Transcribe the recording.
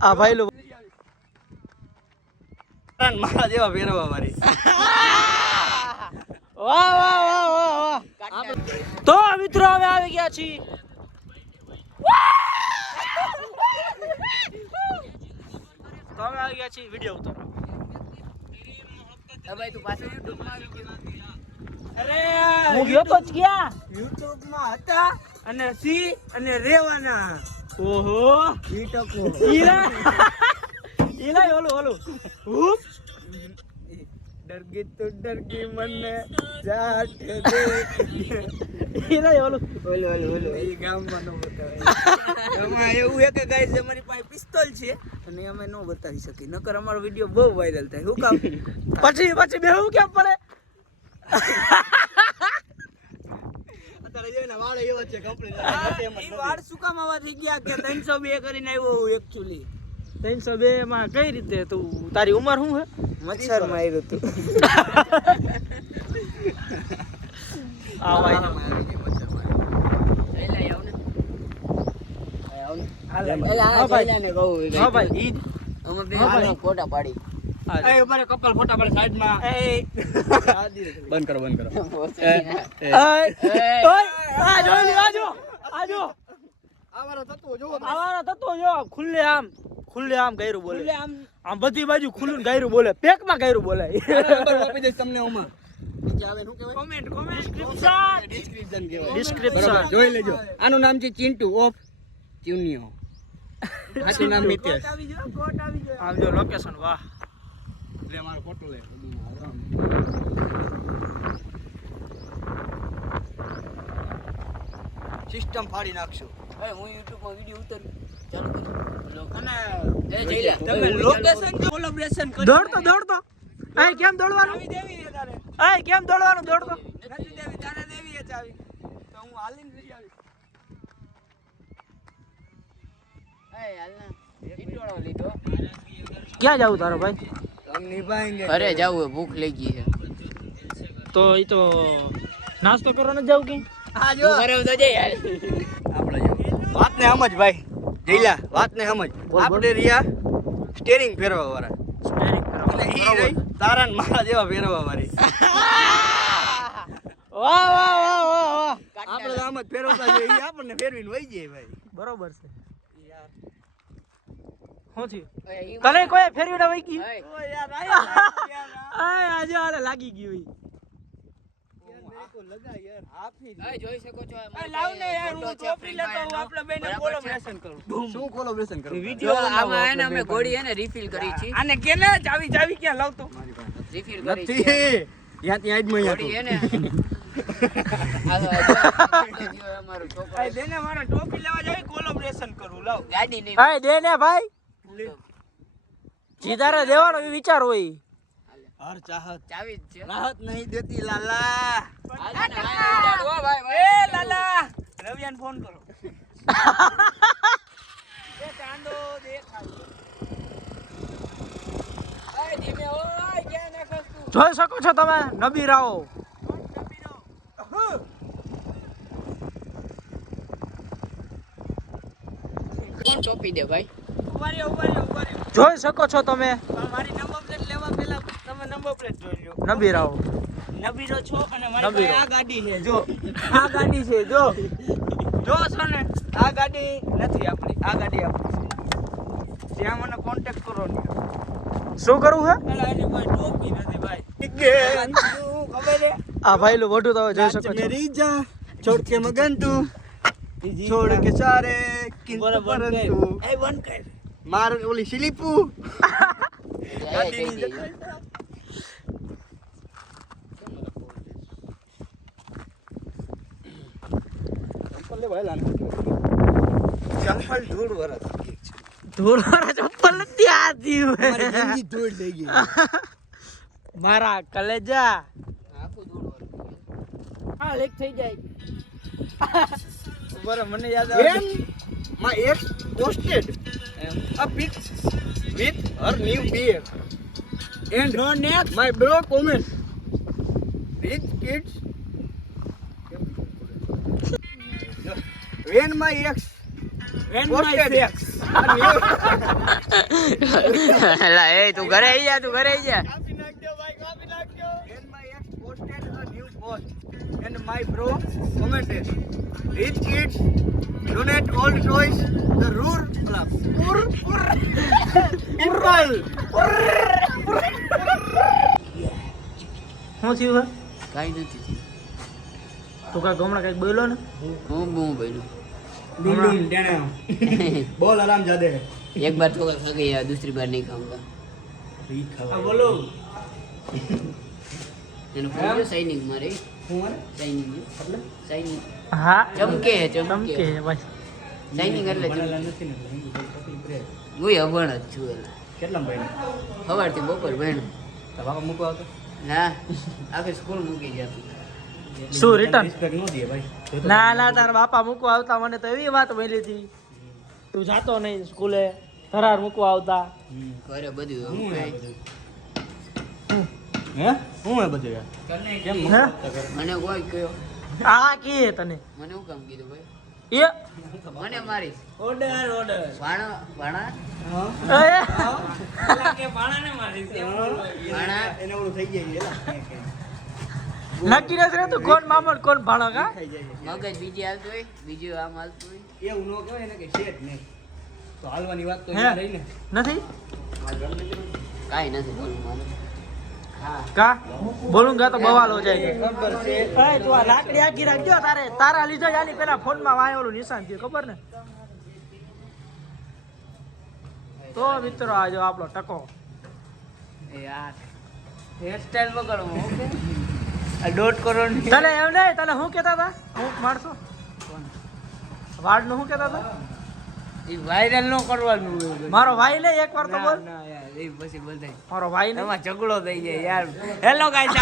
આ ભાઈ લો મારા જેવા ફેરવા મારી. વાહ વાહ વાહ વાહ વાહ. તો મિત્રો હવે આવી ગયા છીએ વિડિયો ઉતારો. ભાઈ તું પાછો YouTube માં આવી ગયો. અરે હું ગયો તો જ ક્યાં YouTube માં હતા અને સી અને રેવાના. ઓહો ઈ ટકો ઈલા ઓલું હુપ ડર ગઈ તો ડર ગઈ મને જાટ દે. ઈલા ઓલું એ ગામમાં નો બતાવે. એમાં એવું છે કે ગાઈસ અમારી પાસે પિસ્તોલ છે અને અમે નો બતાવી શકી, નકર અમારો વિડિયો બહુ વાયરલ થાય. શું કામ? પછી બેહું કેમ પડે? અત્યારે જોઈને વાળ એવો છે કમ્પ્લીટ. ઈ વાળ શું કામ આવા થઈ ગયા કે 302 કરીને આવ્યો હું એક્ચ્યુઅલી. 302 માં કઈ રીતે? તું તારી ઉંમર શું છે? મચ્છર માર્યું તું. આ ભાઈ હા ભાઈ ઈ ફોટા પાડી કપલ ફોટા પડે સાઈડ માં. બંધ કરો આજો આવારા તત્વો જો ખુલ્લે આમ ગાયરું બોલે. આમ બધી બાજુ ખુલ્લું ગાયરું બોલે. પેક માં ગાયરું બોલે. આપી દઈશ તમને ઓમાં. કોમેન્ટ ડિસ્ક્રિપ્શન કહેવાય. ડિસ્ક્રિપ્શન જોઈ લેજો. આનું નામ છે ચિંટુ ઓફ ચ્યુનિયો. આનું નામ મિતેશ. આમ જો લોકેશન. વાહ લે મારો ફોટો લે. સિસ્ટમ ફાડી નાખશો. ભાઈ હું YouTube માં વિડિયો ઉતારું ચાલુ કરું. અને એ જઈલા તમે લોકેશન કોલેબોરેશન કરી. દોડતો એ કેમ દોડવાનું? દેવી છે તારે. એ કેમ દોડવાનું? દોડતો નથી દેવી, તારે દેવી છે ચાવી. તો હું હાલીને જઈ આવી. એ હાલના ઈટોળો લીધો. ક્યાં જાવું તારો ભાઈ? हम निभाएंगे. ઘરે જાવું ભૂખ લાગી છે. તો ઈ તો નાસ્તો કરવા ન જાવ કે? આ જો તું ઘરે તો જઈ હાલ. આપણે જો વાત ને સમજ ભાઈ. જઈલા વાત ને સમજ. આપણે રિયા સ્ટીયરિંગ ફેરવા વાળા. સ્ટેરિંગ એટલે ઈ રહી તારા ને મારા જેવા ફેરવા વાળી. વાહ વાહ વાહ વાહ વાહ. આપણે તો આમ જ ફેરવતા જઈએ. ઈ આપણને ફેરવીને વહી જાય ભાઈ. બરોબર છે. યાર શું થયું? ઓય, ઈ તને કોઈ ફેરવી ના વઈ ગઈ? ઓય, ઓ યાર યાર આજે આને લાગી ગઈ હોય. મેરે કો લગા યાર આપી ઓય, જોઈ શકો છો લાવ ને યાર હું ફોટો છે ટોપી લેતો હું Free Fire આપણે બેને બરાબર કોલેબોરેશન કરું. શું કોલેબોરેશન કરું? જો વિડિયો આમાં હે ને અમે ગોળી હે ને રિફિલ કરી છે. આને કેને ચાવી ક્યાં લાવતો? રિફિલ કરી છે. નથી યાં ત્યાં જ ગોળી હે ને હાલો જો અમારો છોકરો આ દેને મારા ટોપી લેવા જાય કોલેબોરેશન કરું લાવ. ગાડી નહીં હાય દે ને ભાઈ. જીતારે દેવાનો એ વિચાર હોય. હર ચાહત ચાવી જ છે. રાહત નહીં દેતી લાલા. હાલ ને આ ઉડાડવો ભાઈ એ લાલા રવિયાન ફોન કરો. એ ચાંદો દેખાય. ઓય ધીમે ઓય ક્યાં નાખસ તું? જોઈ શકો છો તમે નબીરાઓ. કોણ ચોપી દે ભાઈ? ઉભા જોઈ શકો છો તમે મારી નંબર પ્લેટ લેવા પહેલા તમે નંબર પ્લેટ જોઈ લો. નબીરાઓ. નબીરો છો અને મારી નબીરો. પાસે આ ગાડી છે જો. આ ગાડી છે જો. જો છો ને આ ગાડી નથી આપણી. આ ગાડી આપણી છે. ત્યાં મને કોન્ટેક્ટ કરો ને. શું કરવું છે? પેલા એની કોઈ ટોપી નથી ભાઈ. શું ખબર છે? આ ભાઈ લો વઢું તો જોઈ શકો છો. मेरी जा छोड़ के मगन तू छोड़ के सारे किंतु परंतु ए वन कर मार ओली सिलीपू चप्पल ले भाई लाने चप्पल धूल वरस ધોળારા ચપ્પલ નથી આતી हमारी जिंदगी धूल देगी મારા કલેજા. આખું દૂર હા લેક થઈ જાય. बरं મને યાદ આવે my ex posted a pic with her new beard and no next my bro comment rich kids when my ex and my sex. A new એલા એ તું ઘરે આવી જા તું ઘરે આવી જા and my ex posted a new post and my bro commented, rich kids donate old toys, the rural શું થયું હે કાઈ નથી થયું. તું કાંઈ ગમણા કાંઈક બોલ્યો ને હું બોલ્યું बोल आराम ज्यादा है एक बार तो खा गया दूसरी बार नहीं खाऊंगा બોલો એનો ફોન જો શાઇનિંગ મારે શાઇનિંગ શાઇનિંગ હા ચમકે હે ચમકે ચમકે બસ શાઇનિંગ એટલે હું અભણ જ છું એલા કેટલા ભાઈ સવારથી બપોર ભણ્યો બાપા મૂકવા આવતો ના આખી સ્કૂલ મૂકી જતું શું રિટર્ન રિસ્પેક્ટ નો દે ભાઈ ના ના તારા બાપા મૂકવા આવતા મને તો એવી વાત મળી હતી તું જાતો નહીં સ્કૂલે ધરાર મૂકવા આવતા ઘરે બધું એવું થાય. હે હું હે બધું યાર કેમ હે? મને કોઈ કયો આ કીએ તને મને શું કામ કીધું ભાઈ એ મને મારીશ ઓર્ડર ભાણા ભાણા ભાણા એને ઓલું થઈ જાય નક્કી નથી રહેતું કોણ મામા કોણ ભાણો કા મગજ બીજી હાલતું હોય બીજું આમ હાલતું હોય એવું ન કહેવાય ને કે શેઠ નહીં તો હાલવાની વાત તો હે? યાર રહી ને નથી કાંઈ નથી બોલું મારે કા બોલુંગા તો બવાલ હો જાય ખબર છે અરે તું આ લાકડી આખી રાખજો તારા લીધે જ આની પેલા ફોનમાં વાયેલું નિશાન થયું ખબર ને તો મિત્રો આ જો આપણો ટકો યાર હેરસ્ટાઈલ બગડો ઓકે આ 1.5 કરોડ તને એમ નહીં તને શું કહેતા હતા હું માણસો વાળનું શું કહેતા હતા એ વાયરલ નો કરવાનું હોય મારો ભાઈ ને એક વાર તો બોલ ના યાર એ પછી બધાય મારો ભાઈ ને એમાં ઝઘડો થઈ જાય યાર હેલો ગાઈસ